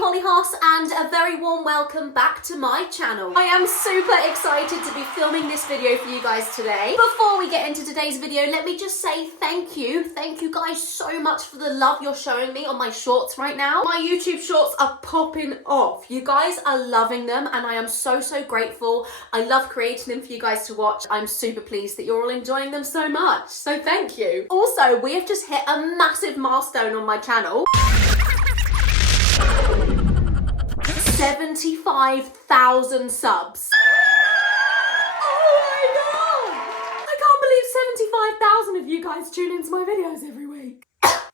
Hollyhouse and a very warm welcome back to my channel. I am super excited to be filming this video for you guys today. Before we get into today's video, let me just say thank you. Thank you guys so much for the love you're showing me on my shorts right now. My YouTube shorts are popping off. You guys are loving them and I am so grateful. I love creating them for you guys to watch. I'm super pleased that you're all enjoying them so much. So thank you. Also, we have just hit a massive milestone on my channel. 75,000 subs. Oh my god! I can't believe 75,000 of you guys tune into my videos every week.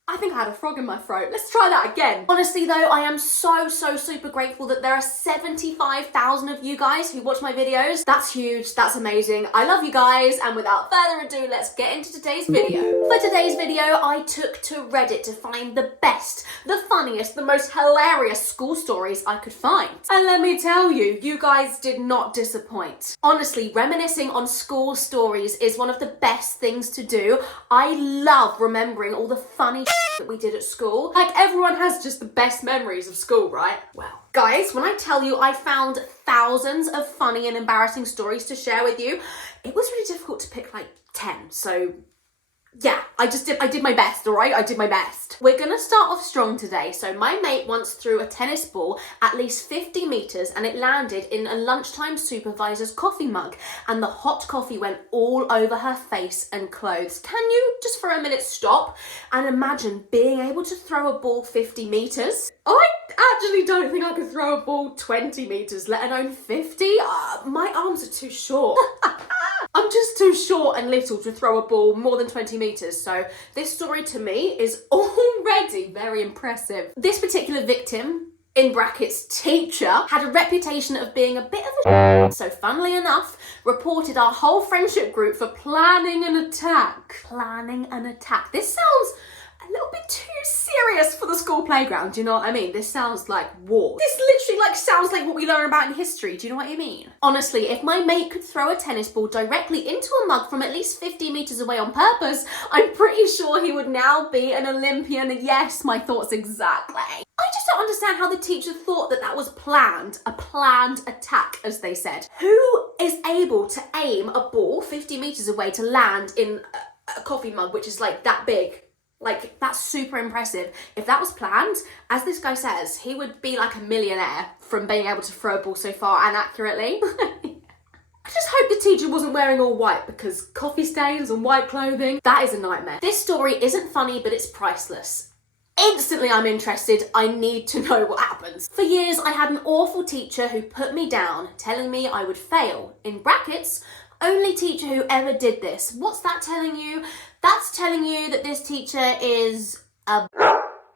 I think I had a frog in my throat. Let's try that again. Honestly though, I am so super grateful that there are 75,000 of you guys who watch my videos. That's huge, that's amazing. I love you guys, and without further ado, let's get into today's video. For today's video, I took to Reddit to find the best, the funniest, the most hilarious school stories I could find. And let me tell you, you guys did not disappoint. Honestly, reminiscing on school stories is one of the best things to do. I love remembering all the funny that we did at school. Like, everyone has just the best memories of school, right? Well, guys, when I tell you I found thousands of funny and embarrassing stories to share with you, it was really difficult to pick like 10, so yeah, I did my best, all right? I did my best. We're gonna start off strong today. So my mate once threw a tennis ball at least 50 meters and it landed in a lunchtime supervisor's coffee mug and the hot coffee went all over her face and clothes. Can you just for a minute stop and imagine being able to throw a ball 50 meters? I actually don't think I could throw a ball 20 meters, let alone 50. My arms are too short. I'm just too short and little to throw a ball more than 20 meters, so this story to me is already very impressive. This particular victim, in brackets teacher, had a reputation of being a bit of a so funnily enough, reported our whole friendship group for planning an attack. Planning an attack. This sounds a little bit too serious for the school playground, do you know what I mean? This sounds like war. This literally sounds like what we learn about in history, do you know what I mean? Honestly, if my mate could throw a tennis ball directly into a mug from at least 50 meters away on purpose, I'm pretty sure he would now be an Olympian. Yes, my thoughts exactly. I just don't understand how the teacher thought that that was planned, a planned attack, as they said. Who is able to aim a ball 50 meters away to land in a coffee mug, which is like that big? Like, that's super impressive. If that was planned, as this guy says, he would be like a millionaire from being able to throw a ball so far and accurately. I just hope the teacher wasn't wearing all white because coffee stains and white clothing, that is a nightmare. This story isn't funny, but it's priceless. Instantly I'm interested, I need to know what happens. For years I had an awful teacher who put me down, telling me I would fail. In brackets, only teacher who ever did this. What's that telling you? That's telling you that this teacher is a...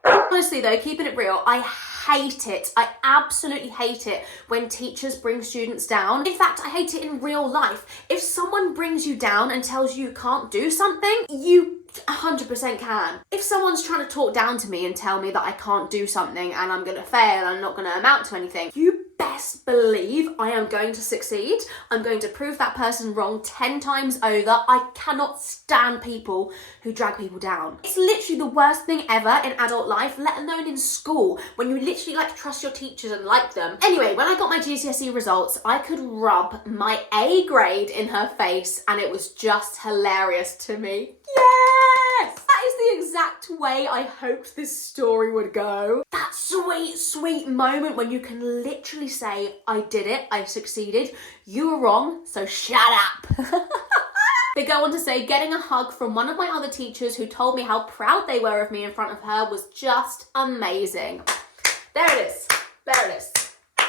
Honestly though, keeping it real, I hate it. I absolutely hate it when teachers bring students down. In fact, I hate it in real life. If someone brings you down and tells you you can't do something, you 100% can. If someone's trying to talk down to me and tell me that I can't do something and I'm gonna fail, I'm not gonna amount to anything, you best believe I am going to succeed. I'm going to prove that person wrong 10 times over. I cannot stand people who drag people down. It's literally the worst thing ever in adult life, let alone in school, when you literally trust your teachers and like them. Anyway, when I got my GCSE results, I could rub my A grade in her face and it was just hilarious to me. Yes! That is the exact way I hoped this story would go. That sweet moment when you can literally say, I did it, I succeeded, you were wrong, so shut up. They go on to say, getting a hug from one of my other teachers who told me how proud they were of me in front of her was just amazing. There it is. There it is.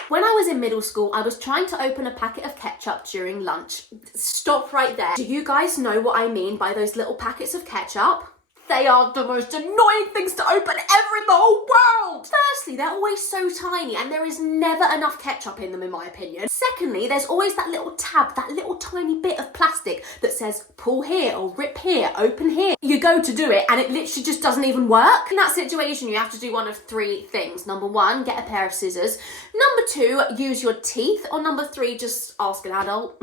When I was in middle school, I was trying to open a packet of ketchup during lunch. Stop right there. Do you guys know what I mean by those little packets of ketchup? They are the most annoying things to open ever in the whole world. Firstly, they're always so tiny and there is never enough ketchup in them, in my opinion. Secondly, there's always that little tab, that little tiny bit of plastic that says pull here or rip here, open here. You go to do it and it literally just doesn't even work. In that situation, you have to do one of three things. Number one, get a pair of scissors. Number two, use your teeth. Or number three, just ask an adult.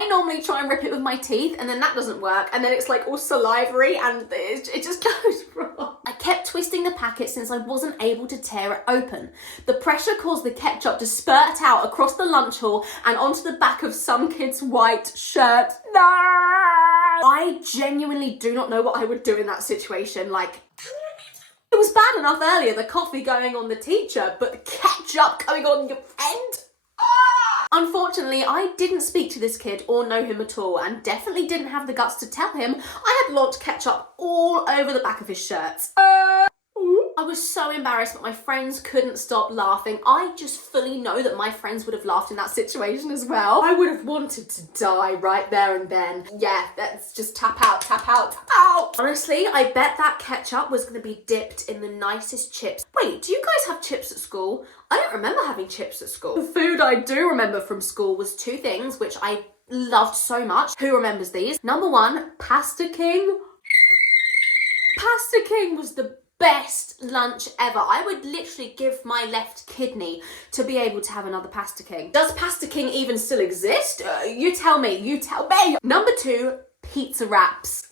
I normally try and rip it with my teeth and then that doesn't work and then it's like all salivary and it just goes wrong. I kept twisting the packet since I wasn't able to tear it open. The pressure caused the ketchup to spurt out across the lunch hall and onto the back of some kid's white shirt. No! I genuinely do not know what I would do in that situation. Like, it was bad enough earlier, the coffee going on the teacher, but the ketchup going on your friend? Unfortunately, I didn't speak to this kid or know him at all, and definitely didn't have the guts to tell him I had launched ketchup all over the back of his shirt. I was so embarrassed, but my friends couldn't stop laughing. I just fully know that my friends would have laughed in that situation as well. I would have wanted to die right there and then. Yeah, let's just tap out, tap out, tap out. Honestly, I bet that ketchup was going to be dipped in the nicest chips. Wait, do you guys have chips at school? I don't remember having chips at school. The food I do remember from school was two things, which I loved so much. Who remembers these? Number one, Pasta King. Pasta King was the best lunch ever. I would literally give my left kidney to be able to have another Pasta King. Does Pasta King even still exist? You tell me, you tell me. Number two, pizza wraps.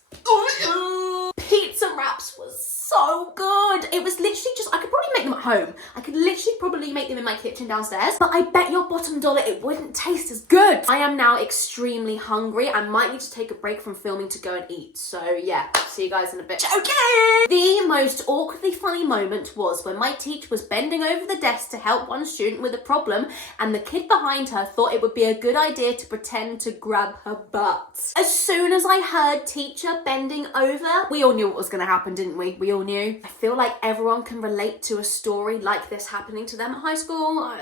Pizza wraps was so good. It was literally just, I could probably make them at home. I could literally probably make them in my kitchen downstairs, but I bet your bottom dollar it wouldn't taste as good. I am now extremely hungry. I might need to take a break from filming to go and eat. So yeah, see you guys in a bit. Okay. The most awkwardly funny moment was when my teacher was bending over the desk to help one student with a problem, and the kid behind her thought it would be a good idea to pretend to grab her butt. As soon as I heard teacher bending over, we all knew what was going to happen, didn't we? We all knew. I feel like everyone can relate to a story like this happening to them at high school.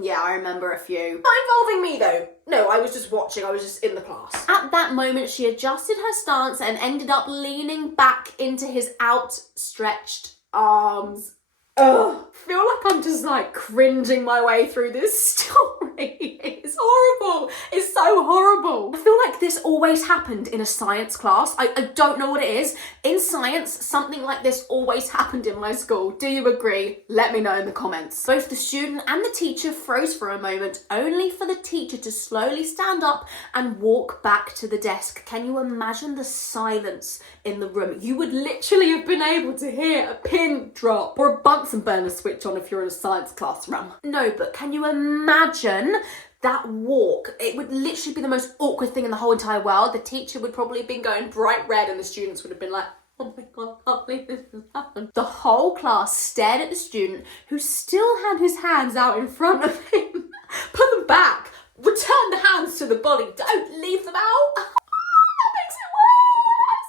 Yeah, I remember a few. Not involving me though. No, I was just watching. I was just in the class. At that moment, she adjusted her stance and ended up leaning back into his outstretched arms. Ugh. I feel like I'm just like cringing my way through this story. It's horrible. It's so horrible. I feel like this always happened in a science class. I don't know what it is. In science, something like this always happened in my school. Do you agree? Let me know in the comments. Both the student and the teacher froze for a moment, only for the teacher to slowly stand up and walk back to the desk. Can you imagine the silence in the room? You would literally have been able to hear a pin drop or a Bunsen burner switch on if you're in a science classroom. No, but can you imagine that walk? It would literally be the most awkward thing in the whole entire world. The teacher would probably have been going bright red and the students would have been like, oh my God, I can't believe this has happened. The whole class stared at the student who still had his hands out in front of him. Put them back. Return the hands to the body. Don't leave them out. That makes it worse.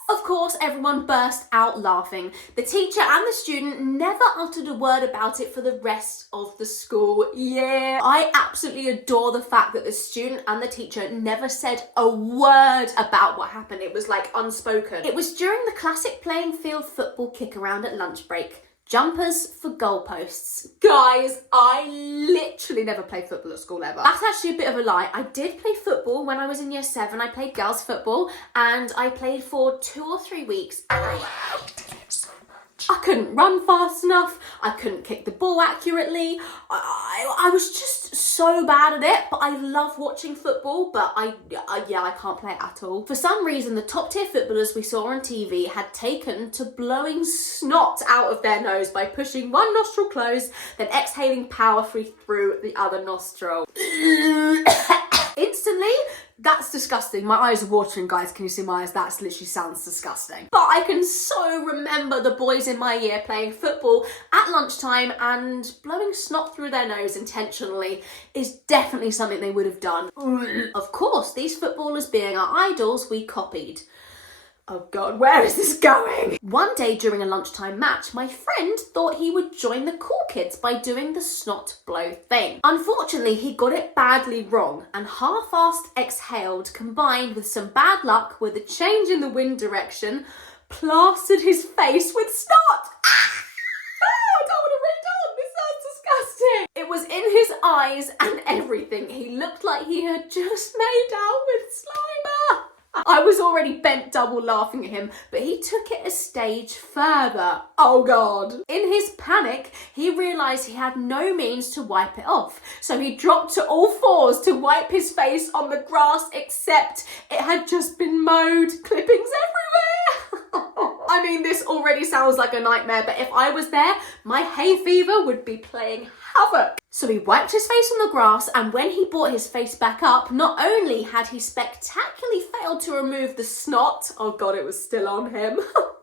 Of course, everyone burst out laughing. The teacher and the student never uttered a word about it for the rest of the school year. I absolutely adore the fact that the student and the teacher never said a word about what happened. It was like unspoken. It was during the classic playing field football kick around at lunch break. Jumpers for goalposts. Guys, I literally never played football at school ever. That's actually a bit of a lie. I did play football when I was in year 7. I played girls football and I played for 2 or 3 weeks and I hated it so much. I couldn't run fast enough. I couldn't kick the ball accurately. I was just so bad at it, but I love watching football, but I can't play it at all. For some reason, the top tier footballers we saw on TV had taken to blowing snot out of their nose by pushing one nostril closed, then exhaling powerfully through the other nostril. Instantly, that's disgusting. My eyes are watering, guys. Can you see my eyes? That literally sounds disgusting. But I can so remember the boys in my year playing football at lunchtime and blowing snot through their nose intentionally is definitely something they would have done. Of course, these footballers being our idols, we copied. Oh God, where is this going? One day during a lunchtime match, my friend thought he would join the cool kids by doing the snot blow thing. Unfortunately, he got it badly wrong and half-assed exhaled combined with some bad luck with a change in the wind direction, plastered his face with snot. I don't want to read on, this sounds disgusting. It was in his eyes and everything. He looked like he had just made out with Slimer. I was already bent double laughing at him, but he took it a stage further. Oh God. In his panic, he realised he had no means to wipe it off. So he dropped to all fours to wipe his face on the grass, except it had just been mowed. Clippings everywhere. I'm I mean, this already sounds like a nightmare, but if I was there, my hay fever would be playing havoc. So he wiped his face on the grass, and when he brought his face back up, not only had he spectacularly failed to remove the snot, oh god, it was still on him,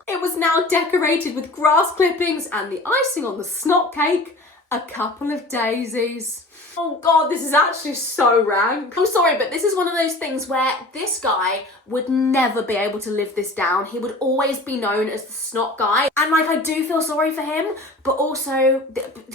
it was now decorated with grass clippings and the icing on the snot cake, a couple of daisies. Oh god, this is actually so rank. I'm sorry, but this is one of those things where this guy would never be able to live this down. He would always be known as the snot guy. And like, I do feel sorry for him, but also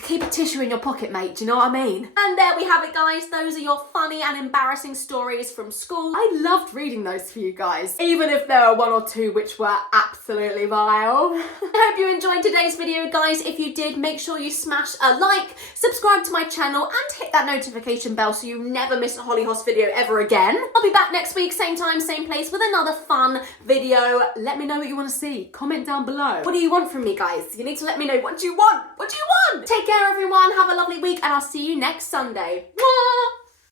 keep a tissue in your pocket, mate. Do you know what I mean? And there we have it, guys. Those are your funny and embarrassing stories from school. I loved reading those for you guys, even if there were one or two which were absolutely vile. I hope you enjoyed today's video, guys. If you did, make sure you smash a like, subscribe to my channel, and hit that notification bell so you never miss a Hollyhoss video ever again. I'll be back next week, same time, same place, with another fun video. Let me know what you want to see. Comment down below. What do you want from me, guys? You need to let me know. What do you want? What do you want? Take care, everyone. Have a lovely week, and I'll see you next Sunday. Bye.